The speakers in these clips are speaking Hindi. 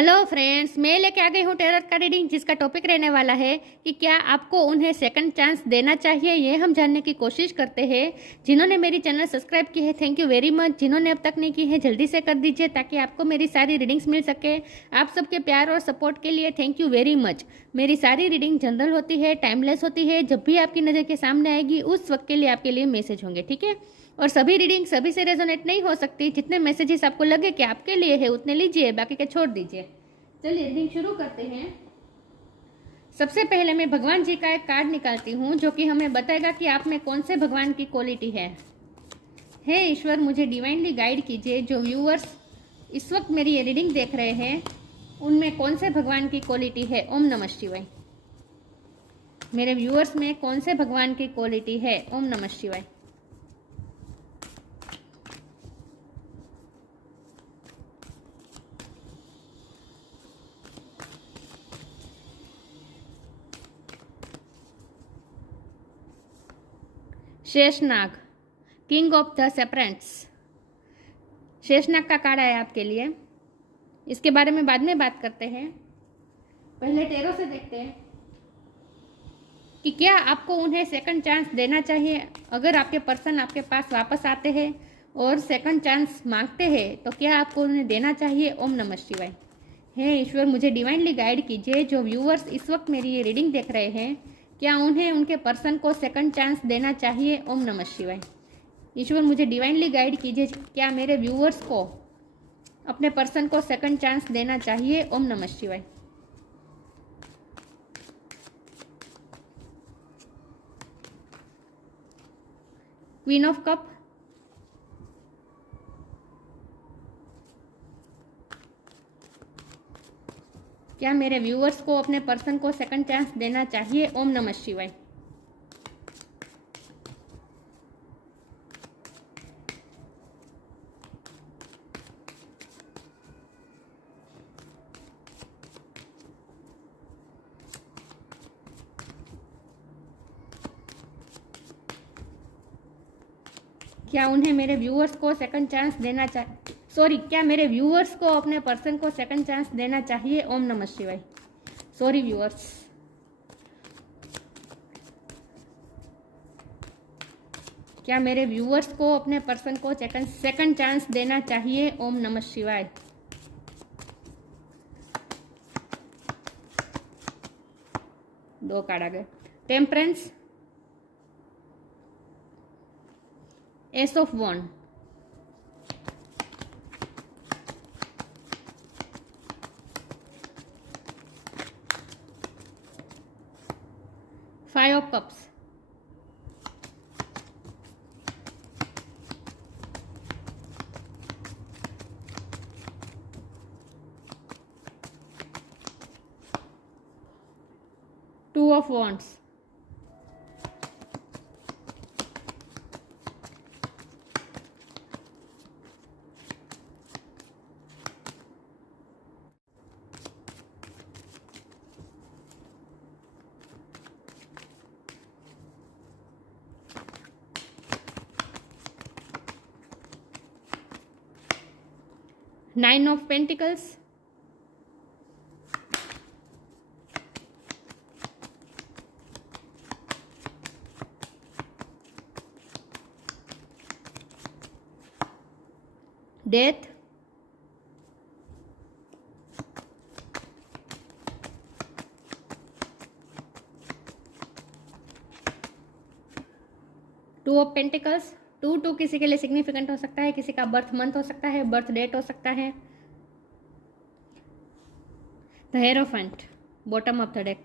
हेलो फ्रेंड्स, मैं लेके आ गई हूँ टेरर का रीडिंग, जिसका टॉपिक रहने वाला है कि क्या आपको उन्हें सेकंड चांस देना चाहिए। ये हम जानने की कोशिश करते हैं। जिन्होंने मेरी चैनल सब्सक्राइब की है, थैंक यू वेरी मच। जिन्होंने अब तक नहीं की है, जल्दी से कर दीजिए ताकि आपको मेरी सारी रीडिंग्स मिल सके। आप सबके प्यार और सपोर्ट के लिए थैंक यू वेरी मच। मेरी सारी रीडिंग जनरल होती है, टाइमलेस होती है। जब भी आपकी नज़र के सामने आएगी उस वक्त के लिए आपके लिए मैसेज होंगे, ठीक है। और सभी रीडिंग सभी से रेजोनेट नहीं हो सकती। जितने मैसेजेस आपको लगे कि आपके लिए है उतने लीजिए, बाकी के छोड़ दीजिए। चलिए रीडिंग शुरू करते हैं। सबसे पहले मैं भगवान जी का एक कार्ड निकालती हूँ जो कि हमें बताएगा कि आप में कौन से भगवान की क्वालिटी है। हे ईश्वर, मुझे डिवाइनली गाइड कीजिए। जो व्यूअर्स इस वक्त मेरी ये रीडिंग देख रहे हैं उनमें कौन से भगवान की क्वालिटी है। ओम नमः शिवाय। मेरे व्यूअर्स में कौन से भगवान की क्वालिटी है। ओम नमः शिवाय। Sheshnag, king of the serpents. Sheshnag का कार्ड आया आपके लिए। इसके बारे में बाद में बात करते हैं। पहले टेरो से देखते हैं कि क्या आपको उन्हें सेकंड चांस देना चाहिए। अगर आपके पर्सन आपके पास वापस आते हैं और सेकंड चांस मांगते हैं तो क्या आपको उन्हें देना चाहिए। ओम नमः शिवाय। हे ईश्वर, मुझे डिवाइनली गाइड कीजिए। जो व्यूअर्स इस वक्त मेरी ये रीडिंग देख रहे हैं, क्या उन्हें उनके पर्सन को सेकंड चांस देना चाहिए। ओम नमः शिवाय। ईश्वर, मुझे डिवाइनली गाइड कीजिए। क्या मेरे व्यूअर्स को अपने पर्सन को सेकंड चांस देना चाहिए। ओम नमः शिवाय। क्वीन ऑफ कप, क्या मेरे व्यूअर्स को अपने पर्सन को सेकंड चांस देना चाहिए। ओम नमः शिवाय। क्या उन्हें मेरे व्यूअर्स को सेकंड चांस देना क्या मेरे व्यूअर्स को अपने पर्सन को सेकंड चांस देना चाहिए। ओम नमः शिवाय। Sorry viewers. क्या मेरे व्यूअर्स को अपने पर्सन को सेकंड चांस देना चाहिए। ओम नमः शिवाय। दो कार्ड आ गए। Temperance, ace of wand, five of cups, two of wands, nine of pentacles, death, two of pentacles. टू किसी के लिए सिग्निफिकेंट हो सकता है, किसी का बर्थ मंथ हो सकता है, बर्थ डेट हो सकता है। The hierophant, bottom of the deck.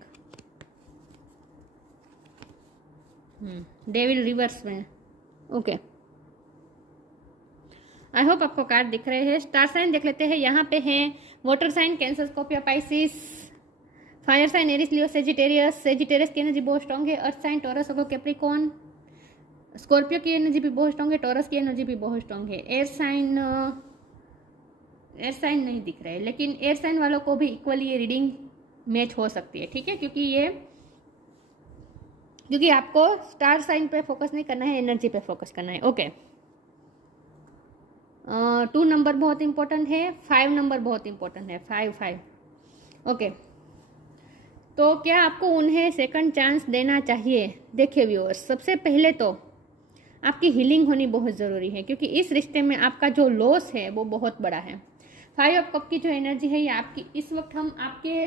Devil reverse में। ओके, आई होप आपको कार्ड दिख रहे हैं। स्टार साइन देख लेते हैं। यहाँ पे हैं water sign Cancer, Scorpio, Pisces, fire sign Aries, Leo, Sagittarius. Sagittarius की एनर्जी बहुत स्ट्रॉन्ग है। Earth sign Taurus, Capricorn. Scorpio की एनर्जी भी बहुत स्ट्रॉन्ग है। टॉरस की एनर्जी भी बहुत स्ट्रॉन्ग है। एयर साइन नहीं दिख रहा है, लेकिन एयर साइन वालों को भी इक्वली ये रीडिंग मैच हो सकती है, ठीक है। क्योंकि आपको स्टार साइन पे फोकस नहीं करना है, एनर्जी पे फोकस करना है। ओके, 2 नंबर बहुत इंपॉर्टेंट है, 5 नंबर बहुत इंपॉर्टेंट है, 5 ओके। तो क्या आपको उन्हें सेकंड चांस देना चाहिए? देखिए व्यूअर्स, सबसे पहले तो आपकी हीलिंग होनी बहुत ज़रूरी है, क्योंकि इस रिश्ते में आपका जो लॉस है वो बहुत बड़ा है। 5 ऑफ कप की जो एनर्जी है ये आपकी, इस वक्त हम आपके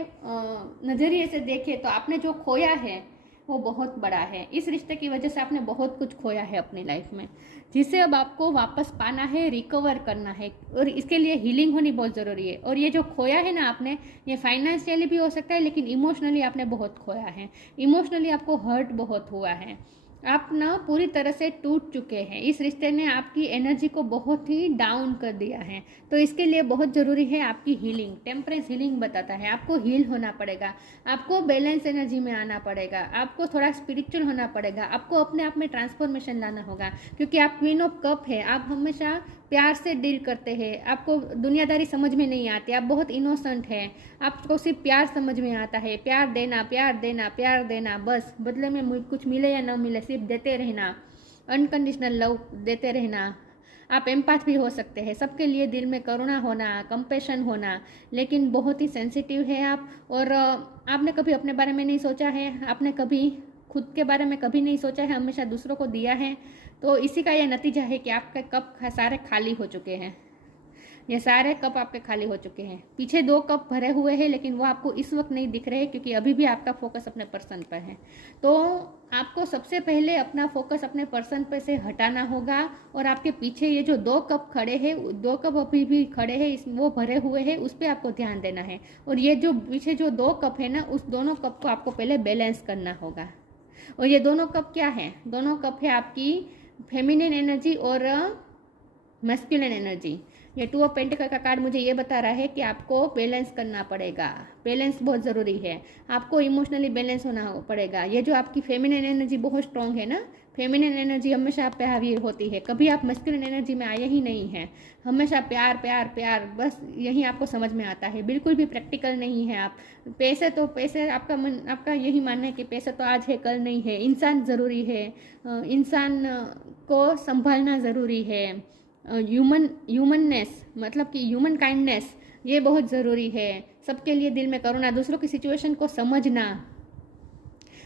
नज़रिए से देखें तो आपने जो खोया है वो बहुत बड़ा है। इस रिश्ते की वजह से आपने बहुत कुछ खोया है अपनी लाइफ में, जिसे अब आपको वापस पाना है, रिकवर करना है, और इसके लिए हीलिंग होनी बहुत ज़रूरी है। और ये जो खोया है ना आपने, ये फाइनेंशियली भी हो सकता है, लेकिन इमोशनली आपने बहुत खोया है। इमोशनली आपको हर्ट बहुत हुआ है, आप ना पूरी तरह से टूट चुके हैं। इस रिश्ते ने आपकी एनर्जी को बहुत ही डाउन कर दिया है। तो इसके लिए बहुत ज़रूरी है आपकी हीलिंग। टेम्परेंस हीलिंग बताता है आपको हील होना पड़ेगा, आपको बैलेंस एनर्जी में आना पड़ेगा, आपको थोड़ा स्पिरिचुअल होना पड़ेगा, आपको अपने आप में ट्रांसफॉर्मेशन लाना होगा, क्योंकि आप क्वीन ऑफ कप है। आप हमेशा प्यार से डील करते हैं, आपको दुनियादारी समझ में नहीं आती, आप बहुत इनोसेंट हैं, आपको सिर्फ प्यार समझ में आता है। प्यार देना, प्यार देना, प्यार देना, बस बदले में कुछ मिले या ना मिले सिर्फ देते रहना, अनकंडीशनल लव देते रहना। आप एम्पैथ भी हो सकते हैं, सबके लिए दिल में करुणा होना, कंपैशन होना, लेकिन बहुत ही सेंसिटिव है आप। और आपने कभी अपने बारे में नहीं सोचा है, आपने कभी खुद के बारे में कभी नहीं सोचा है, हमेशा दूसरों को दिया है। तो इसी का यह नतीजा है कि आपके कप सारे खाली हो चुके हैं। ये सारे कप आपके खाली हो चुके हैं। पीछे 2 कप भरे हुए हैं, लेकिन वो आपको इस वक्त नहीं दिख रहे, क्योंकि अभी भी आपका फोकस अपने पर्सन पर है। तो आपको सबसे पहले अपना फोकस अपने पर्सन पर से हटाना होगा, और आपके पीछे ये जो 2 कप खड़े हैं, 2 कप अभी भी खड़े हैं, वो भरे हुए हैं, उस पर आपको ध्यान देना है। और ये जो पीछे जो 2 कप है ना, उस दोनों कप को आपको पहले बैलेंस करना होगा। और ये दोनों कप क्या है? दोनों कप है आपकी फेमिनिन एनर्जी और मस्कुलिन एनर्जी। ये 2 ऑफ पेंटिकल का कार्ड मुझे ये बता रहा है कि आपको बैलेंस करना पड़ेगा। बैलेंस बहुत ज़रूरी है, आपको इमोशनली बैलेंस होना पड़ेगा। ये जो आपकी फेमिनिन एनर्जी बहुत स्ट्रॉन्ग है ना, फेमिनिन एनर्जी हमेशा आप पे हावी होती है, कभी आप मस्कुलिन एनर्जी में आए ही नहीं हैं। हमेशा प्यार प्यार प्यार, बस यही आपको समझ में आता है, बिल्कुल भी प्रैक्टिकल नहीं है आप। पैसे तो पैसे, आपका यही मानना है कि पैसे तो आज है कल नहीं है। इंसान ज़रूरी है, इंसान को संभालना ज़रूरी है। ह्यूमननेस मतलब कि ह्यूमन काइंडनेस, ये बहुत ज़रूरी है। सबके लिए दिल में करुणा, दूसरों की सिचुएशन को समझना,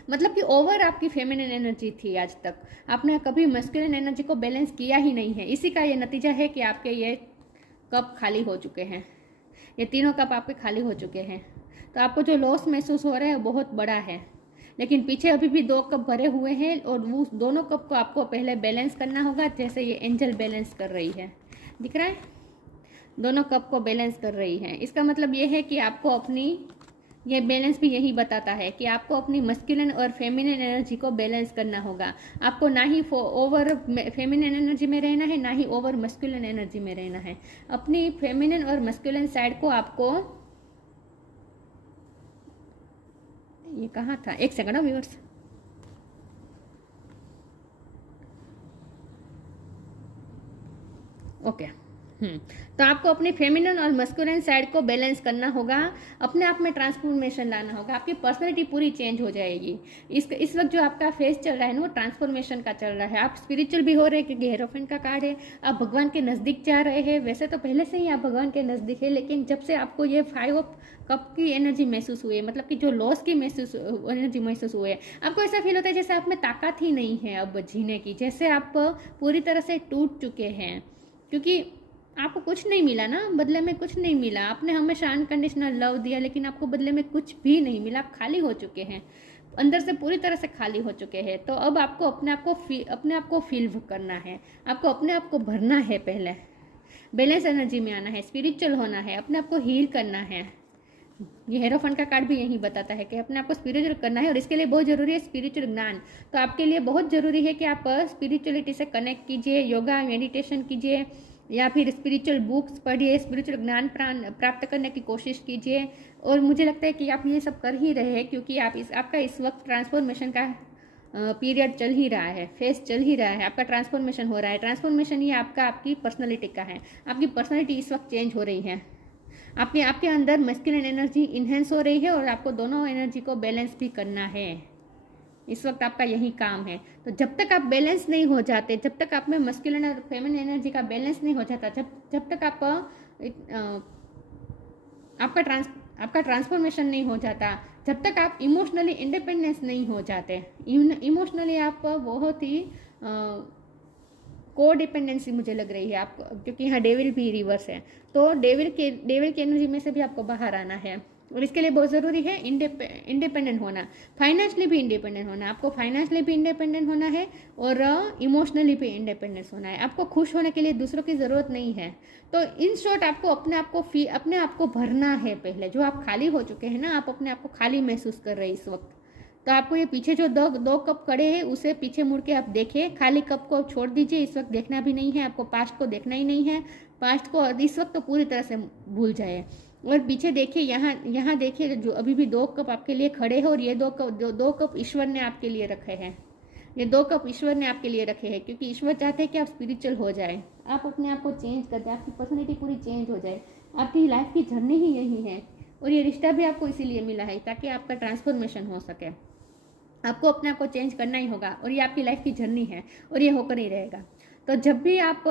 मतलब कि ओवर आपकी फेमिनिन एनर्जी थी। आज तक आपने कभी मस्कुलिन एनर्जी को बैलेंस किया ही नहीं है। इसी का ये नतीजा है कि आपके ये कप खाली हो चुके हैं, ये तीनों कप आपके खाली हो चुके हैं। तो आपको जो लॉस महसूस हो रहा है वो बहुत बड़ा है, लेकिन पीछे अभी भी 2 कप भरे हुए हैं, और वो दोनों कप को आपको पहले बैलेंस करना होगा, जैसे ये एंजल बैलेंस कर रही है। दिख रहा है? दोनों कप को बैलेंस कर रही है। इसका मतलब ये है कि आपको अपनी, ये बैलेंस भी यही बताता है कि आपको अपनी मस्कुलिन और फेमिनिन एनर्जी को बैलेंस करना होगा। आपको ना ही ओवर फेमिनिन एनर्जी में रहना है, ना ही ओवर मस्कुलिन एनर्जी में रहना है। अपनी फेमिनिन और मस्कुलिन साइड को आपको, ये कहाँ था, एक सेकंड व्यूअर्स, ओके। तो आपको अपनी फेमिनिन और मस्कुलिन साइड को बैलेंस करना होगा, अपने आप में ट्रांसफॉर्मेशन लाना होगा, आपकी पर्सनैलिटी पूरी चेंज हो जाएगी। इस वक्त जो आपका फेस चल रहा है ना, वो ट्रांसफॉर्मेशन का चल रहा है। आप स्पिरिचुअल भी हो रहे हैं, क्योंकि हेरोफेंट का कार्ड है, आप भगवान के नज़दीक जा रहे हैं। वैसे तो पहले से ही आप भगवान के नज़दीक है, लेकिन जब से आपको ये 5 ऑफ कप की एनर्जी महसूस हुई है, मतलब कि जो लॉस की एनर्जी महसूस हुई है, आपको ऐसा फील होता है जैसे आप में ताकत ही नहीं है अब जीने की, जैसे आप पूरी तरह से टूट चुके हैं, क्योंकि आपको कुछ नहीं मिला ना, बदले में कुछ नहीं मिला। आपने हमेशा अनकंडीशनल लव दिया, लेकिन आपको बदले में कुछ भी नहीं मिला। आप खाली हो चुके हैं, अंदर से पूरी तरह से खाली हो चुके हैं। तो अब आपको अपने आप को फील करना है, आपको अपने आप को भरना है, पहले बैलेंस एनर्जी में आना है, स्पिरिचुअल होना है, अपने आप को हील करना है। ये हेरोफेंट का कार्ड भी यही बताता है कि अपने आप को स्पिरिचुअल करना है, और इसके लिए बहुत ज़रूरी है स्पिरिचुअल ज्ञान। तो आपके लिए बहुत ज़रूरी है कि आप स्पिरिचुअलिटी से कनेक्ट कीजिए, योगा मेडिटेशन कीजिए, या फिर स्पिरिचुअल बुक्स पढ़िए, स्पिरिचुअल ज्ञान प्राप्त करने की कोशिश कीजिए। और मुझे लगता है कि आप ये सब कर ही रहे हैं, क्योंकि आपका इस वक्त ट्रांसफॉर्मेशन का पीरियड चल ही रहा है, फेस चल ही रहा है, आपका ट्रांसफॉर्मेशन हो रहा है। ट्रांसफॉर्मेशन ये आपकी पर्सनैलिटी का है, आपकी पर्सनैलिटी इस वक्त चेंज हो रही है। आपके अंदर मस्कुलिन एनर्जी इन्हेंस हो रही है, और आपको दोनों एनर्जी को बैलेंस भी करना है। इस वक्त आपका यही काम है। तो जब तक आप बैलेंस नहीं हो जाते, जब तक आप में मस्कुलिन और फेमिनिन एनर्जी का बैलेंस नहीं हो जाता, जब तक आपका ट्रांसफॉर्मेशन नहीं हो जाता, जब तक आप इमोशनली इंडिपेंडेंस नहीं हो जाते, इमोशनली आप बहुत ही को डिपेंडेंसी मुझे लग रही है आपको, क्योंकि यहाँ डेविल भी रिवर्स है। तो डेविल की एनर्जी में से भी आपको बाहर आना है, और इसके लिए बहुत ज़रूरी है इंडिपेंडेंट होना, फाइनेंशियली भी इंडिपेंडेंट होना। आपको फाइनेंशियली भी इंडिपेंडेंट होना है और इमोशनली भी इंडिपेंडेंस होना है। आपको खुश होने के लिए दूसरों की ज़रूरत नहीं है। तो इन शॉर्ट आपको अपने आप को भरना है। पहले जो आप खाली हो चुके हैं ना, आप अपने आप को खाली महसूस कर रहे हैं इस वक्त, तो आपको ये पीछे जो दो कप खड़े हैं उसे पीछे मुड़ के आप देखें। खाली कप को छोड़ दीजिए, इस वक्त देखना भी नहीं है आपको, पास्ट को देखना ही नहीं है। पास्ट को इस वक्त तो पूरी तरह से भूल जाए और पीछे देखिए, यहाँ देखिए जो अभी भी 2 कप आपके लिए खड़े हैं, और ये दो कप ईश्वर ने आपके लिए रखे हैं। ये 2 कप ईश्वर ने आपके लिए रखे हैं, क्योंकि ईश्वर चाहते हैं कि आप स्पिरिचुअल हो जाए, आप अपने आप को चेंज कर दें, आपकी पर्सनैलिटी पूरी चेंज हो जाए। आपकी लाइफ की जर्नी ही यही है, और ये रिश्ता भी आपको इसीलिए मिला है ताकि आपका ट्रांसफॉर्मेशन हो सके। आपको अपने आप को चेंज करना ही होगा, और ये आपकी लाइफ की जर्नी है, और ये होकर ही रहेगा। तो जब भी आप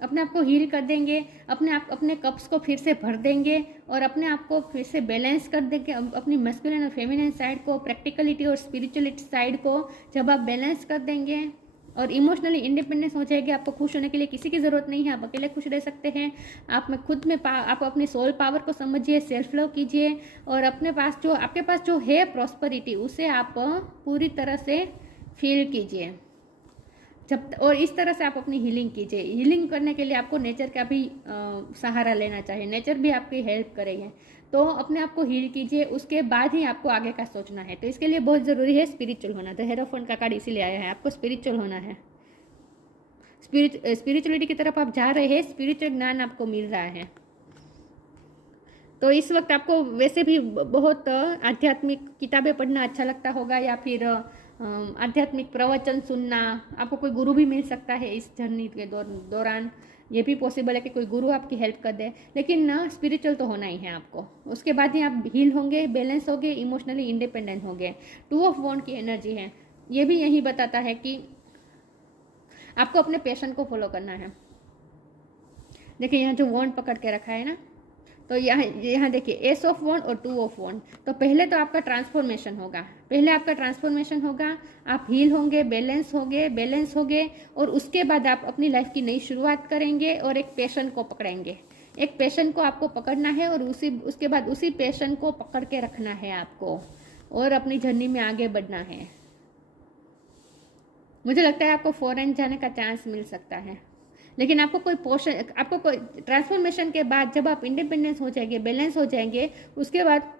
अपने आप को हील कर देंगे, अपने कप्स को फिर से भर देंगे, और अपने आप को फिर से बैलेंस कर देंगे, अपनी मस्कुलिन और फेमिनिन साइड को, प्रैक्टिकलिटी और स्पिरिचुअलिटी साइड को जब आप बैलेंस कर देंगे और इमोशनली इंडिपेंडेंस हो जाएगी, आपको खुश होने के लिए किसी की ज़रूरत नहीं है, आप अकेले खुश रह सकते हैं। आप में खुद में आप अपनी सोल पावर को समझिए, सेल्फ लव कीजिए, और आपके पास जो है प्रॉस्पेरिटी, उसे आप पूरी तरह से फील कीजिए। और इस तरह से आप अपनी हीलिंग कीजिए। हीलिंग करने के लिए आपको नेचर का भी सहारा लेना चाहिए, नेचर भी आपकी हेल्प करेंगे। तो अपने आप को हील कीजिए, उसके बाद ही आपको आगे का सोचना है। तो इसके लिए बहुत ज़रूरी है स्पिरिचुअल होना। तो हेरोफोन का कार्ड इसीलिए आया है, आपको स्पिरिचुअल होना है। स्पिरिचुअलिटी की तरफ आप जा रहे हैं, स्पिरिचुअल ज्ञान आपको मिल रहा है। तो इस वक्त आपको वैसे भी बहुत आध्यात्मिक किताबें पढ़ना अच्छा लगता होगा, या फिर आध्यात्मिक प्रवचन सुनना। आपको कोई गुरु भी मिल सकता है इस जर्नी के दौरान, ये भी पॉसिबल है कि कोई गुरु आपकी हेल्प कर दे, लेकिन ना स्पिरिचुअल तो होना ही है आपको। उसके बाद ही आप हील होंगे, बैलेंस होंगे, इमोशनली इंडिपेंडेंट होंगे। 2 ऑफ वॉन्ड की एनर्जी है, ये भी यही बताता है कि आपको अपने पैशन को फॉलो करना है। देखिए यहाँ जो वॉन्ड पकड़ के रखा है ना, तो यहाँ देखिए एस ऑफ वॉन्ड और 2 ऑफ वॉन्ड। तो पहले तो आपका ट्रांसफॉर्मेशन होगा, आप हील होंगे, बैलेंस होंगे, और उसके बाद आप अपनी लाइफ की नई शुरुआत करेंगे और एक पैशन को पकड़ेंगे। एक पैशन को आपको पकड़ना है, और उसके बाद उसी पैशन को पकड़ के रखना है आपको, और अपनी जर्नी में आगे बढ़ना है। मुझे लगता है आपको फॉरेन जाने का चांस मिल सकता है, लेकिन आपको कोई ट्रांसफॉर्मेशन के बाद जब आप इंडिपेंडेंस हो जाएंगे, बैलेंस हो जाएंगे, उसके बाद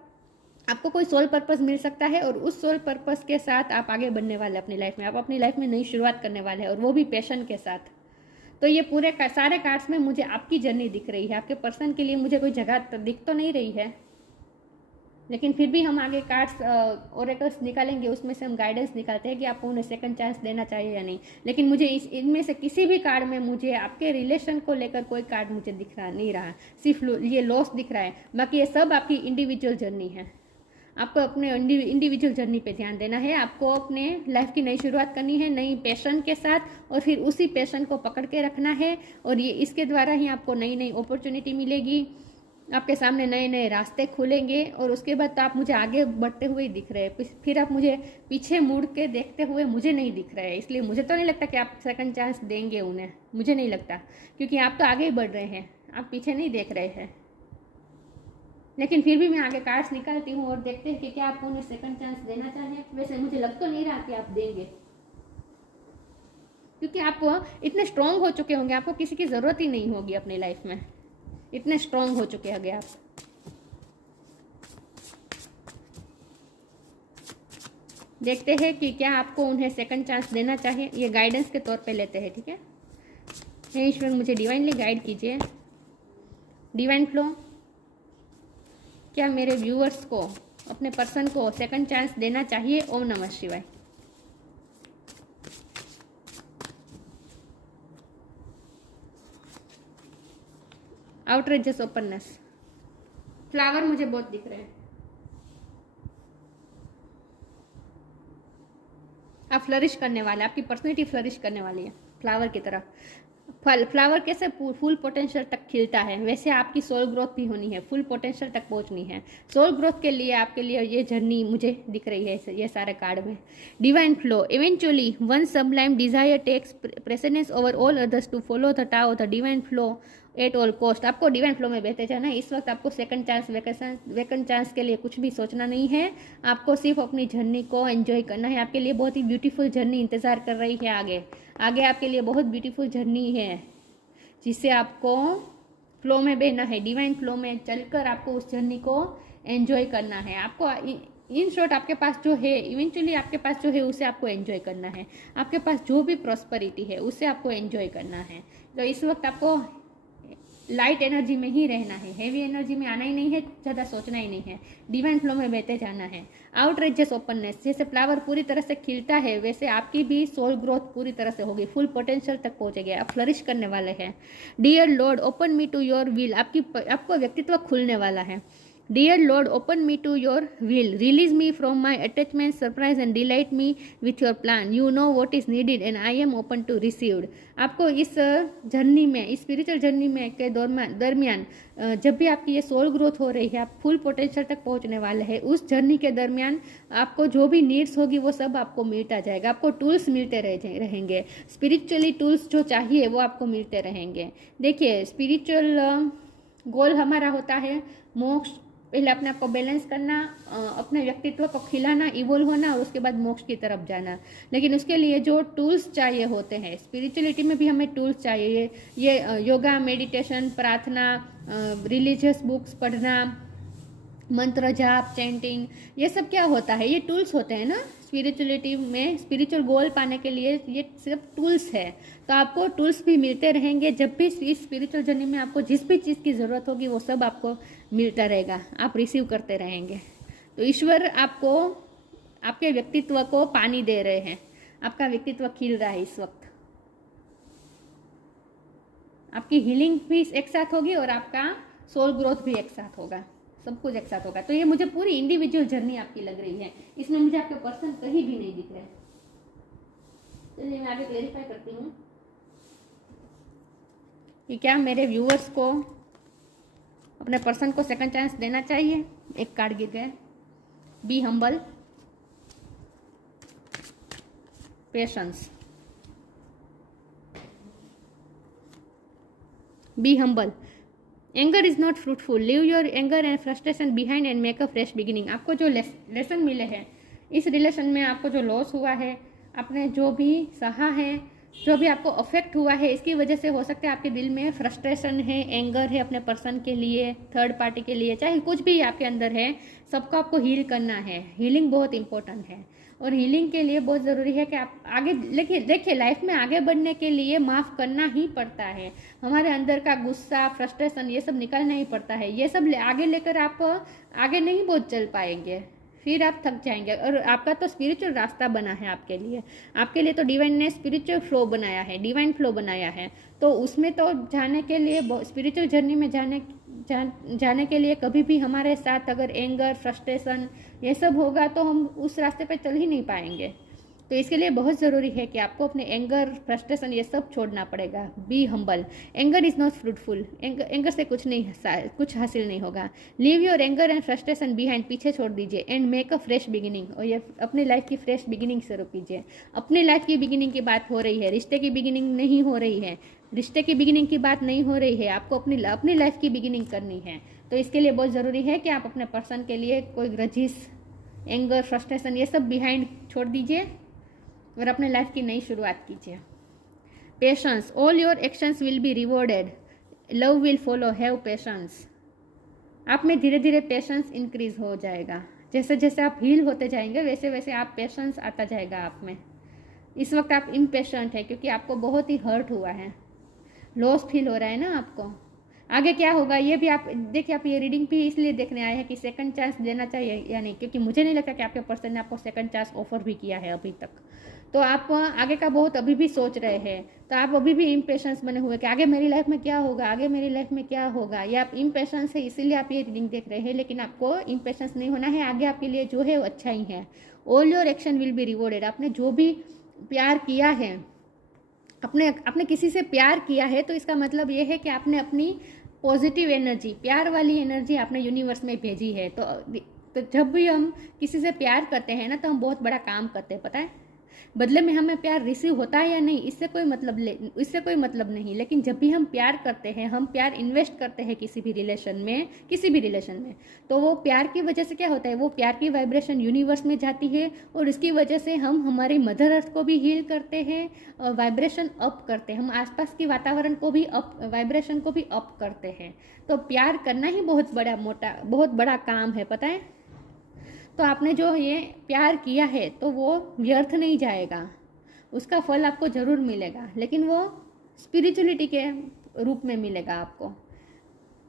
आपको कोई सोल पर्पस मिल सकता है, और उस सोल पर्पस के साथ आप आगे बढ़ने वाले अपनी लाइफ में, आप अपनी लाइफ में नई शुरुआत करने वाले हैं, और वो भी पैशन के साथ। तो ये सारे कार्ड्स में मुझे आपकी जर्नी दिख रही है। आपके पर्सन के लिए मुझे कोई जगह दिख तो नहीं रही है, लेकिन फिर भी हम आगे कार्ड्स ओरेकल्स निकालेंगे, उसमें से हम गाइडेंस निकालते हैं कि आपको उन्हें सेकंड चांस देना चाहिए या नहीं। लेकिन मुझे इनमें से किसी भी कार्ड में मुझे आपके रिलेशन को लेकर कोई कार्ड मुझे दिख रहा नहीं रहा, सिर्फ ये लॉस दिख रहा है। बाकी ये सब आपकी इंडिविजुअल जर्नी है। आपको अपने इंडिविजुअल जर्नी पे ध्यान देना है। आपको अपने लाइफ की नई शुरुआत करनी है, नई पैशन के साथ, और फिर उसी पैशन को पकड़ के रखना है, और ये इसके द्वारा ही आपको नई नई अपॉर्चुनिटी मिलेगी, आपके सामने नए नए रास्ते खुलेंगे, और उसके बाद तो आप मुझे आगे बढ़ते हुए ही दिख रहे हैं। फिर आप मुझे पीछे मुड़ के देखते हुए मुझे नहीं दिख रहे हैं। इसलिए मुझे तो नहीं लगता कि आप सेकंड चांस देंगे उन्हें, मुझे नहीं लगता, क्योंकि आप तो आगे ही बढ़ रहे हैं, आप पीछे नहीं देख रहे हैं। लेकिन फिर भी मैं आगे कार्ड्स निकालती हूँ और देखते हैं कि क्या आप उन्हें सेकंड चांस देना चाहें। वैसे मुझे लग तो नहीं रहा कि आप देंगे, क्योंकि आप इतने स्ट्रांग हो चुके होंगे, आपको किसी की ज़रूरत ही नहीं होगी अपनी लाइफ में, इतने स्ट्रांग हो चुके होंगे आप। देखते हैं कि क्या आपको उन्हें सेकंड चांस देना चाहिए, ये गाइडेंस के तौर पे लेते हैं, ठीक है। हे ईश्वर, मुझे डिवाइनली गाइड कीजिए। डिवाइन फ्लो, क्या मेरे व्यूअर्स को, अपने पर्सन को सेकंड चांस देना चाहिए? ओम नमः शिवाय। आउटरेजस ओपननेस, फ्लावर मुझे बहुत दिख रहे हैं। आप फ्लरिश करने वाले, आपकी पर्सनैलिटी फ्लरिश करने वाली है फ्लावर की तरह। फ्लावर कैसे फुल पोटेंशियल तक खिलता है, वैसे आपकी सोल ग्रोथ भी होनी है, फुल पोटेंशियल तक पहुंचनी है। सोल ग्रोथ के लिए आपके लिए ये जर्नी मुझे दिख रही है ये सारे कार्ड में। Divine flow, eventually one sublime desire takes precedence over all others to follow the Tao the divine flow at all cost. आपको डिवाइन फ्लो में बहते जाना है। इस वक्त आपको सेकंड चांस के लिए कुछ भी सोचना नहीं है। आपको सिर्फ अपनी जर्नी को एंजॉय करना है। आपके लिए बहुत ही ब्यूटीफुल जर्नी इंतज़ार कर रही है आगे। आगे आपके लिए बहुत ब्यूटीफुल जर्नी है जिससे आपको फ्लो में बहना है। डिवाइन फ्लो में चलकर आपको उस जर्नी को एंजॉय करना है। आपको इन शॉर्ट आपके पास जो है, इवेंचुअली आपके पास जो है उसे आपको एंजॉय करना है। आपके पास जो भी प्रॉस्पेरिटी है उसे आपको एंजॉय करना है। तो इस वक्त आपको लाइट एनर्जी में ही रहना है, हेवी एनर्जी में आना ही नहीं है, ज़्यादा सोचना ही नहीं है, डिवाइन फ्लो में बहते जाना है। आउटरेजियस ओपननेस, जैसे फ्लावर पूरी तरह से खिलता है वैसे आपकी भी सोल ग्रोथ पूरी तरह से होगी, फुल पोटेंशियल तक पहुंचेंगे, आप फ्लरिश करने वाले हैं। Dear Lord open me to your will, आपको व्यक्तित्व खुलने वाला है। Dear Lord, open me to your will. Release me from my attachment, surprise and delight me with your plan. You know what is needed and I am open to receive. आपको इस जर्नी में, इस स्पिरिचुअल जर्नी में के दरमियान जब भी आपकी ये सोल ग्रोथ हो रही है, आप फुल पोटेंशियल तक पहुंचने वाले हैं, उस जर्नी के दरमियान आपको जो भी नीड्स होगी वो सब आपको मिलता जाएगा। आपको टूल्स मिलते रहेंगे, स्पिरिचुअली टूल्स जो चाहिए वो आपको मिलते रहेंगे। देखिए, स्पिरिचुअल गोल हमारा होता है मोक्ष। पहले अपने आप को बैलेंस करना, अपने व्यक्तित्व को खिलाना, इवोल्व होना और उसके बाद मोक्ष की तरफ जाना। लेकिन उसके लिए जो टूल्स चाहिए होते हैं, स्पिरिचुअलिटी में भी हमें टूल्स चाहिए। ये योगा, मेडिटेशन, प्रार्थना, रिलीजियस बुक्स पढ़ना, मंत्र जाप, चैंटिंग, ये सब क्या होता है, ये टूल्स होते हैं ना। स्पिरिचुअलिटी में स्पिरिचुअल गोल पाने के लिए ये सिर्फ टूल्स है। तो आपको टूल्स भी मिलते रहेंगे। जब भी इस स्पिरिचुअल जर्नी में आपको जिस भी चीज़ की ज़रूरत होगी वो सब आपको मिलता रहेगा, आप रिसीव करते रहेंगे। तो ईश्वर आपको आपके व्यक्तित्व को पानी दे रहे हैं। आपका व्यक्तित्व खिल रहा है इस वक्त। आपकी हीलिंग भी एक साथ होगी और आपका सोल ग्रोथ भी एक साथ होगा, सब कुछ एक साथ होगा। तो ये मुझे पूरी इंडिविजुअल जर्नी आपकी लग रही है, इसमें मुझे आपके पर्सन कहीं भी नहीं दिख रहे। चलिए मैं आगे क्लेरिफाई करती हूँ कि क्या मेरे व्यूअर्स को अपने पर्सन को सेकंड चांस देना चाहिए। एक कार्ड गिर गया, be humble, patience. Be humble, anger is not fruitful, leave your anger and frustration behind and make a fresh beginning. आपको जो लेसन मिले हैं इस रिलेशन में, आपको जो लॉस हुआ है, आपने जो भी सहा है, जो भी आपको अफेक्ट हुआ है, इसकी वजह से हो सकता है आपके दिल में फ्रस्ट्रेशन है, एंगर है अपने पर्सन के लिए, थर्ड पार्टी के लिए, चाहे कुछ भी आपके अंदर है, सबको आपको हील करना है। हीलिंग बहुत इंपॉर्टेंट है और हीलिंग के लिए बहुत ज़रूरी है कि आप आगे देखिए लाइफ में आगे बढ़ने के लिए माफ़ करना ही पड़ता है। हमारे अंदर का गुस्सा, फ्रस्ट्रेशन, ये सब निकालना ही पड़ता है। ये सब आगे लेकर आप आगे नहीं बहुत चल पाएंगे, फिर आप थक जाएंगे। और आपका तो स्पिरिचुअल रास्ता बना है आपके लिए तो डिवाइन ने स्पिरिचुअल फ्लो बनाया है, डिवाइन फ्लो बनाया है। तो उसमें तो जाने के लिए, स्पिरिचुअल जर्नी में जाने के लिए कभी भी हमारे साथ अगर एंगर, फ्रस्ट्रेशन ये सब होगा तो हम उस रास्ते पे चल ही नहीं पाएंगे। तो इसके लिए बहुत ज़रूरी है कि आपको अपने एंगर, फ्रस्ट्रेशन ये सब छोड़ना पड़ेगा। Be humble, anger is not fruitful, anger से कुछ हासिल नहीं होगा। Leave your anger and frustration behind, पीछे छोड़ दीजिए, and make a fresh beginning, और ये अपनी लाइफ की फ्रेश बिगिनिंग शुरू कीजिए। अपनी लाइफ की बिगिनिंग की बात हो रही है, रिश्ते की बिगिनिंग नहीं हो रही है, रिश्ते की बिगिनिंग की बात नहीं हो रही है, आपको अपनी लाइफ की बिगिनिंग करनी है। तो इसके लिए बहुत ज़रूरी है कि आप अपने पर्सन के लिए कोई ग्रजिस, एंगर, फ्रस्ट्रेशन ये सब बिहाइंड छोड़ दीजिए और अपने लाइफ की नई शुरुआत कीजिए। Patience, all your actions will be rewarded, love will follow, have patience. आप में धीरे धीरे पेशेंस इंक्रीज हो जाएगा। जैसे जैसे आप हील होते जाएंगे वैसे वैसे आप पेशेंस आता जाएगा आप में। इस वक्त आप इम्पेशेंट है क्योंकि आपको बहुत ही हर्ट हुआ है, लॉस फील हो रहा है ना आपको। आगे क्या होगा ये भी आप देखिए। आप ये रीडिंग भी इसलिए देखने आए हैं कि सेकंड चांस देना चाहिए या नहीं, क्योंकि मुझे नहीं लगता कि आपके पर्सन ने आपको सेकंड चांस ऑफर भी किया है अभी तक। तो आप आगे का बहुत अभी भी सोच रहे हैं, तो आप अभी भी इम्पेशंस बने हुए कि आगे मेरी लाइफ में क्या होगा, आगे मेरी लाइफ में क्या होगा। ये आप इम्पेशंस है, इसीलिए आप ये रीडिंग देख रहे हैं, लेकिन आपको इम्पेशंस नहीं होना है। आगे आपके लिए जो है वो अच्छा ही है। All your action will be rewarded. आपने जो भी प्यार किया है, आपने किसी से प्यार किया है, तो इसका मतलब ये है कि आपने अपनी पॉजिटिव एनर्जी, प्यार वाली एनर्जी आपने यूनिवर्स में भेजी है। तो जब भी हम किसी से प्यार करते हैं ना, तो हम बहुत बड़ा काम करते हैं, पता है। बदले में हमें प्यार रिसीव होता है या नहीं, इससे कोई मतलब नहीं। लेकिन जब भी हम प्यार करते हैं, हम प्यार इन्वेस्ट करते हैं किसी भी रिलेशन में, तो वो प्यार की वजह से क्या होता है, वो प्यार की वाइब्रेशन यूनिवर्स में जाती है, और इसकी वजह से हम हमारी मदर अर्थ को भी हील करते हैं और वाइब्रेशन अप करते हैं। हम आसपास की वातावरण को भी वाइब्रेशन को भी अप करते हैं। तो प्यार करना ही बहुत बड़ा काम है, पता है। तो आपने जो ये प्यार किया है, तो वो व्यर्थ नहीं जाएगा, उसका फल आपको ज़रूर मिलेगा, लेकिन वो स्पिरिचुअलिटी के रूप में मिलेगा, आपको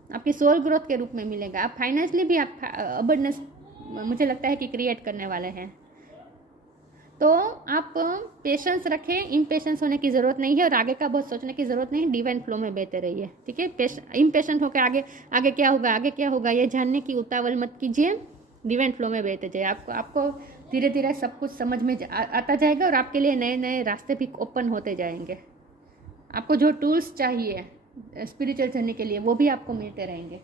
आपकी सोल ग्रोथ के रूप में मिलेगा। आप फाइनेंशियली भी आप अबंडेंस मुझे लगता है कि क्रिएट करने वाले हैं। तो आप पेशेंस रखें, इम्पेशेंस होने की ज़रूरत नहीं है, और आगे का बहुत सोचने की ज़रूरत नहीं है। डिवाइन फ्लो में बहते रहिए, ठीक है। इम्पेशेंट होकर आगे क्या होगा ये जानने की उतावल मत कीजिए। डिवाइन फ्लो में बहते जाइए। आपको धीरे धीरे सब कुछ समझ में आता जाएगा, और आपके लिए नए नए रास्ते भी ओपन होते जाएंगे। आपको जो टूल्स चाहिए स्पिरिचुअल जर्नी के लिए, वो भी आपको मिलते रहेंगे,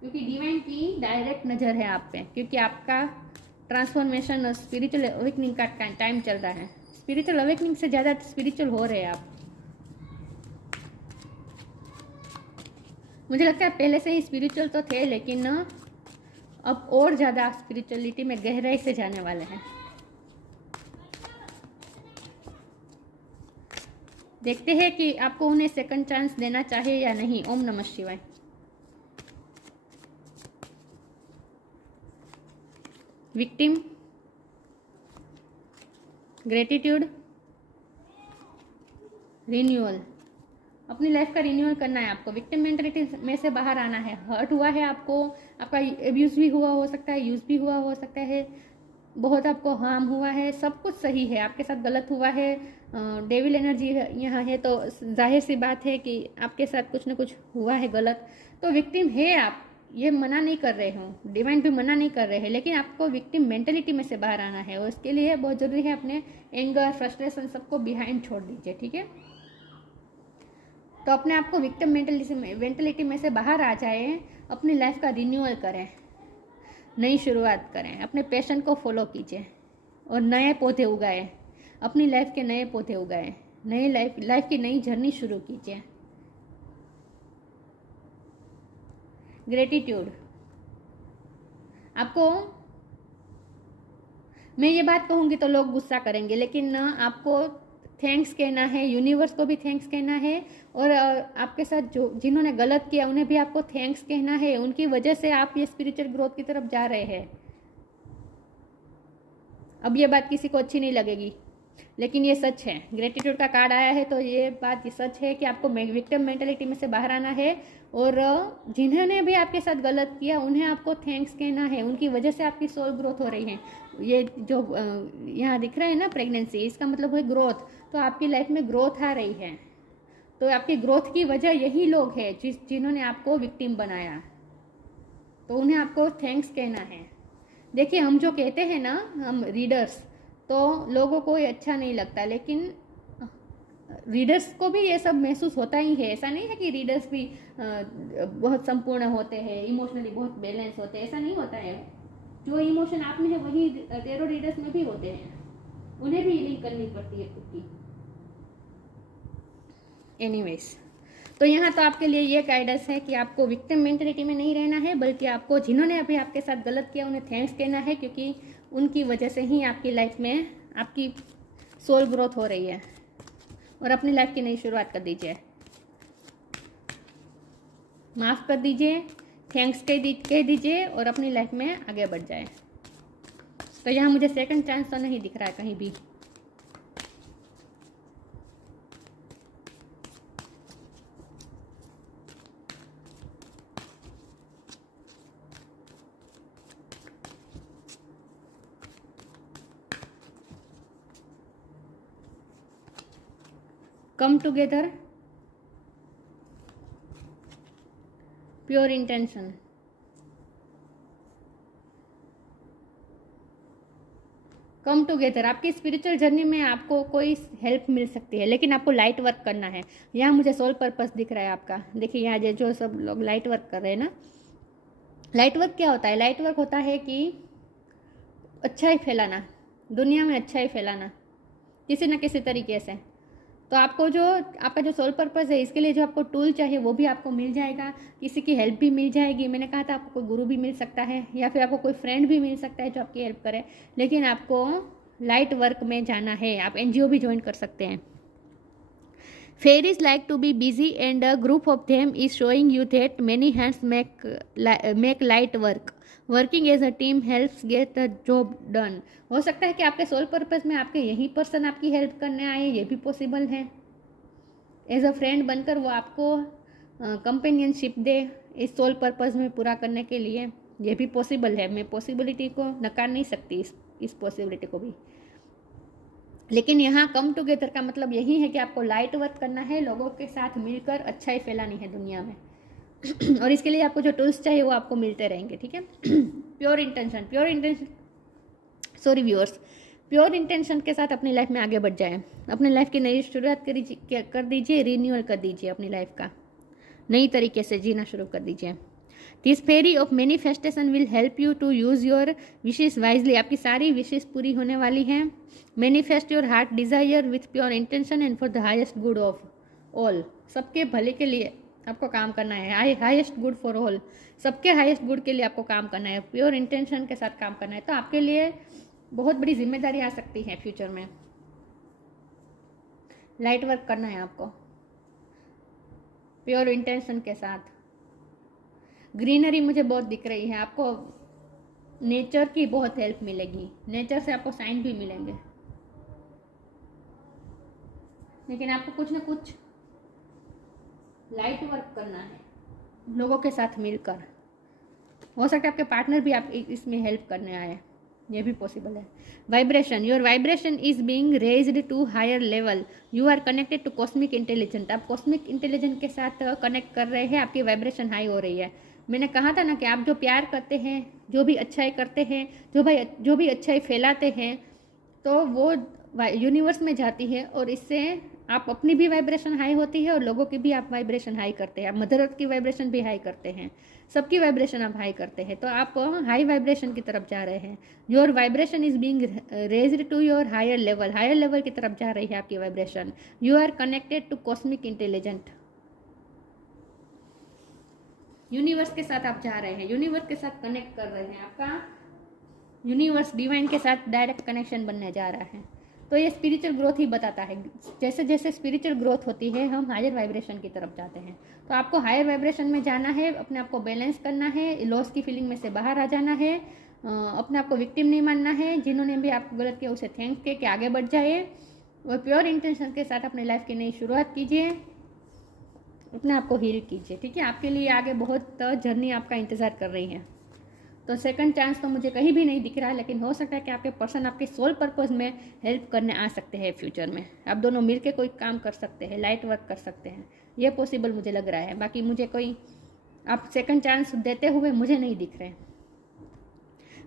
क्योंकि डिवाइन की डायरेक्ट नज़र है आप पे, क्योंकि आपका ट्रांसफॉर्मेशन और स्पिरिचुअल अवेकनिंग का टाइम चल रहा है। स्पिरिचुअल अवेकनिंग से ज़्यादा स्पिरिचुअल हो रहे हैं आप। मुझे लगता है पहले से ही स्पिरिचुअल तो थे, लेकिन अब और ज़्यादा स्पिरिचुअलिटी में गहराई से जाने वाले हैं। देखते हैं कि आपको उन्हें सेकंड चांस देना चाहिए या नहीं। ओम नमः शिवाय। Victim, gratitude, renewal. अपनी लाइफ का रिन्यूअल करना है आपको। विक्टिम मेंटलिटी में से बाहर आना है। हर्ट हुआ है आपको, आपका एब्यूज़ भी हुआ हो सकता है, यूज़ भी हुआ हो सकता है, बहुत आपको हार्म हुआ है, सब कुछ सही है, आपके साथ गलत हुआ है, डेविल एनर्जी यहाँ है, तो जाहिर सी बात है कि आपके साथ कुछ ना कुछ हुआ है गलत। तो विक्टिम है आप, ये मना नहीं कर रहे हो, डिवाइन भी मना नहीं कर रहे हैं, लेकिन आपको विक्टिम मेंटलिटी में से बाहर आना है, और इसके लिए बहुत ज़रूरी है अपने एंगर, फ्रस्ट्रेशन सबको बिहाइंड छोड़ दीजिए, ठीक है। तो अपने आप को विक्टिम मेंटलिटी में से बाहर आ जाए, अपनी लाइफ का रिन्यूअल करें, नई शुरुआत करें, अपने पैशन को फॉलो कीजिए और नए पौधे उगाएं, अपनी लाइफ के नए पौधे उगाएं, नई लाइफ की नई जर्नी शुरू कीजिए। ग्रेटिट्यूड। आपको मैं ये बात कहूँगी तो लोग गुस्सा करेंगे, लेकिन आपको थैंक्स कहना है, यूनिवर्स को भी थैंक्स कहना है, और आपके साथ जिन्होंने गलत किया उन्हें भी आपको थैंक्स कहना है। उनकी वजह से आप ये स्पिरिचुअल ग्रोथ की तरफ जा रहे हैं। अब ये बात किसी को अच्छी नहीं लगेगी, लेकिन ये सच है। ग्रेटिट्यूड का कार्ड आया है, तो ये बात ये सच है कि आपको विक्टिम मेंटलिटी में से बाहर आना है, और जिन्होंने भी आपके साथ गलत किया उन्हें आपको थैंक्स कहना है। उनकी वजह से आपकी सोल ग्रोथ हो रही है। ये जो यहाँ दिख रहा है ना प्रेगनेंसी, इसका मतलब है ग्रोथ। तो आपकी लाइफ में ग्रोथ आ रही है, तो आपकी ग्रोथ की वजह यही लोग हैं जिन्होंने आपको विक्टिम बनाया, तो उन्हें आपको थैंक्स कहना है। देखिए, हम जो कहते हैं ना, हम रीडर्स, तो लोगों को ये अच्छा नहीं लगता, लेकिन रीडर्स को भी ये सब महसूस होता ही है। ऐसा नहीं है कि रीडर्स भी बहुत संपूर्ण होते हैं, इमोशनली बहुत बैलेंस होते हैं, ऐसा नहीं होता है। जो इमोशन आप में है वही टेरो रीडर्स में भी होते हैं, उन्हें भी हीलिंग करनी पड़ती है खुद की। एनीवेज, तो यहाँ तो आपके लिए ये गाइडेंस है कि आपको विक्टिम मेंटलिटी में नहीं रहना है, बल्कि आपको जिन्होंने अभी आपके साथ गलत किया उन्हें थैंक्स कहना है, क्योंकि उनकी वजह से ही आपकी लाइफ में आपकी सोल ग्रोथ हो रही है, और अपनी लाइफ की नई शुरुआत कर दीजिए। माफ़ कर दीजिए, थैंक्स कह दीजिए, और अपनी लाइफ में आगे बढ़ जाए। तो यहाँ मुझे सेकंड चांस तो नहीं दिख रहा है कहीं भी। Come together, pure intention, come together. आपकी स्पिरिचुअल जर्नी में आपको कोई हेल्प मिल सकती है, लेकिन आपको लाइट वर्क करना है। यहाँ मुझे सोल पर्पस दिख रहा है आपका। देखिए यहाँ जो सब लोग लाइट वर्क कर रहे हैं ना, लाइट वर्क क्या होता है? लाइट वर्क होता है कि अच्छाई फैलाना, दुनिया में अच्छाई फैलाना किसी न किसी तरीके से। तो आपको जो आपका जो सोल पर्पस है, इसके लिए जो आपको टूल चाहिए वो भी आपको मिल जाएगा, किसी की हेल्प भी मिल जाएगी। मैंने कहा था आपको कोई गुरु भी मिल सकता है, या फिर आपको कोई फ्रेंड भी मिल सकता है जो आपकी हेल्प करे, लेकिन आपको लाइट वर्क में जाना है। आप NGO भी ज्वाइन कर सकते हैं। Fairies like to be busy and a group of them is showing you that many hands make light work. Working as a team helps get the job done. हो सकता है कि आपके सोल पर्पस में आपके यही पर्सन आपकी हेल्प करने आए, ये भी पॉसिबल है। एज अ फ्रेंड बनकर वो आपको कंपेनियनशिप दे इस सोल पर्पस में पूरा करने के लिए, ये भी पॉसिबल है। मैं पॉसिबिलिटी को नकार नहीं सकती, इस पॉसिबिलिटी को भी। लेकिन यहाँ कम टुगेदर का मतलब यही है कि आपको लाइट वर्क करना है, लोगों के साथ मिलकर अच्छाई फैलानी है दुनिया में। और इसके लिए आपको जो टूल्स चाहिए वो आपको मिलते रहेंगे, ठीक है। Pure intention, sorry viewers, pure intention के साथ अपनी लाइफ में आगे बढ़ जाए। अपनी लाइफ की नई शुरुआत कर दीजिए, रिन्यूअल कर दीजिए अपनी लाइफ का, नई तरीके से जीना शुरू कर दीजिए। This fairy of manifestation will help you to use your wishes wisely. आपकी सारी विशेष पूरी होने वाली हैं। Manifest your heart desire with pure intention and for the highest good of all. सबके भले के लिए आपको काम करना है, हाईएस्ट गुड फॉर ऑल, सबके हाईएस्ट गुड के लिए आपको काम करना है, प्योर इंटेंशन के साथ काम करना है। तो आपके लिए बहुत बड़ी जिम्मेदारी आ सकती है फ्यूचर में। लाइट वर्क करना है आपको प्योर इंटेंशन के साथ। ग्रीनरी मुझे बहुत दिख रही है, आपको नेचर की बहुत हेल्प मिलेगी, नेचर से आपको साइन भी मिलेंगे, लेकिन आपको कुछ ना कुछ लाइट वर्क करना है लोगों के साथ मिलकर। हो सकता है आपके पार्टनर भी आप इसमें हेल्प करने आए, ये भी पॉसिबल है। Vibration, your vibration is being raised to higher level, you are connected to cosmic intelligent. आप कॉस्मिक इंटेलिजेंट के साथ कनेक्ट कर रहे हैं, आपकी वाइब्रेशन हाई हो रही है। मैंने कहा था ना कि आप जो प्यार करते हैं, जो भी अच्छाई करते हैं, जो भी अच्छाई फैलाते हैं, तो वो यूनिवर्स में जाती है, और इससे आप अपनी भी वाइब्रेशन हाई होती है और लोगों की भी आप वाइब्रेशन हाई करते हैं। आप मदर अर्थ की वाइब्रेशन भी हाई करते हैं, सबकी वाइब्रेशन आप हाई करते हैं, तो आप हाई वाइब्रेशन की तरफ जा रहे हैं। Your vibration is being raised to your higher level की तरफ जा रही है आपकी vibration. You are connected to cosmic intelligent, universe के साथ आप जा रहे हैं, यूनिवर्स के साथ कनेक्ट कर रहे हैं, आपका यूनिवर्स डिवाइन के साथ डायरेक्ट कनेक्शन बनने जा रहा है। तो ये स्पिरिचुअल ग्रोथ ही बताता है। जैसे जैसे स्पिरिचुअल ग्रोथ होती है, हम हायर वाइब्रेशन की तरफ जाते हैं। तो आपको हायर वाइब्रेशन में जाना है, अपने आप को बैलेंस करना है, लॉस की फीलिंग में से बाहर आ जाना है, अपने आप को विक्टिम नहीं मानना है। जिन्होंने भी आपको गलत किया उसे थैंक के आगे बढ़ जाए, और प्योर इंटेंशन के साथ अपने लाइफ की नई शुरुआत कीजिए, अपने आप को हील कीजिए, ठीक है। आपके लिए आगे बहुत जर्नी आपका इंतज़ार कर रही है। तो सेकंड चांस तो मुझे कहीं भी नहीं दिख रहा है, लेकिन हो सकता है कि आपके पर्सन आपके सोल पर्पस में हेल्प करने आ सकते हैं फ्यूचर में। आप दोनों मिलकर कोई काम कर सकते हैं, लाइट वर्क कर सकते हैं, ये पॉसिबल मुझे लग रहा है। बाकी मुझे कोई आप सेकंड चांस देते हुए मुझे नहीं दिख रहे।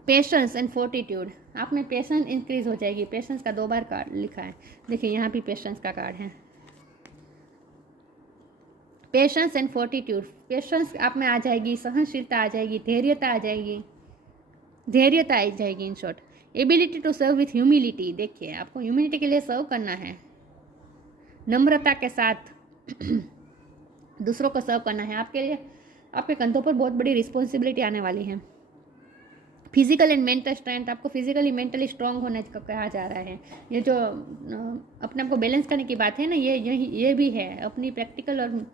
पेशेंस एंड फोर्टिट्यूड, आप में पेशेंस इंक्रीज हो जाएगी। पेशेंस का 2 बार कार्ड लिखा है, देखिए यहाँ भी पेशेंस का कार्ड है। पेशेंस एंड फोर्टिट्यूड, पेशेंस आप में आ जाएगी, सहनशीलता आ जाएगी, धैर्यता आ जाएगी, in short. Ability to serve with humility, देखिए आपको ह्यूमिलिटी के लिए सर्व करना है, नम्रता के साथ दूसरों को सर्व करना है। आपके लिए आपके कंधों पर बहुत बड़ी रिस्पॉन्सिबिलिटी आने वाली है। फिजिकल एंड मेंटल स्ट्रेंथ, आपको फिजिकली मेंटली स्ट्रांग होने को कहा जा रहा है। ये जो अपने आप को बैलेंस करने की बात है ना, ये भी है। अपनी प्रैक्टिकल और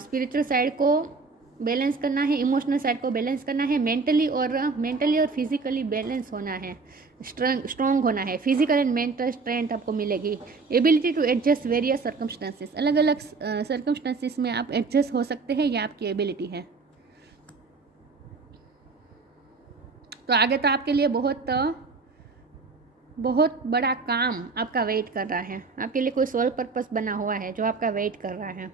स्पिरिचुअल साइड को बैलेंस करना है, इमोशनल साइड को बैलेंस करना है, मेंटली और फिजिकली बैलेंस होना है, स्ट्रांग होना है। फिजिकल एंड मेंटल स्ट्रेंथ आपको मिलेगी। Ability to adjust various circumstances, अलग अलग सर्कमस्टेंसेस में आप एडजस्ट हो सकते हैं, ये आपकी एबिलिटी है। तो आगे तो आपके लिए बहुत बहुत बड़ा काम आपका वेट कर रहा है, आपके लिए कोई सोल पर्पस बना हुआ है जो आपका वेट कर रहा है।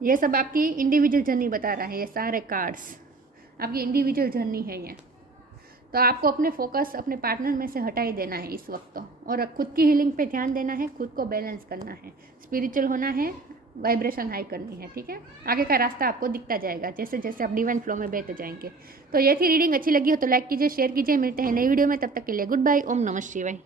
ये सब आपकी इंडिविजुअल जर्नी बता रहा है, ये सारे कार्ड्स आपकी इंडिविजुअल जर्नी है ये। तो आपको अपने फोकस अपने पार्टनर में से हटा ही देना है इस वक्त और खुद की हीलिंग पे ध्यान देना है, खुद को बैलेंस करना है, स्पिरिचुअल होना है, वाइब्रेशन हाई करनी है, ठीक है। आगे का रास्ता आपको दिखता जाएगा जैसे जैसे आप डिवाइन फ्लो में बहते जाएंगे। तो ये थी रीडिंग, अच्छी लगी हो तो लाइक कीजिए, शेयर कीजिए। मिलते हैं नई वीडियो में, तब तक के लिए गुड बाय। ओम नमः शिवाय।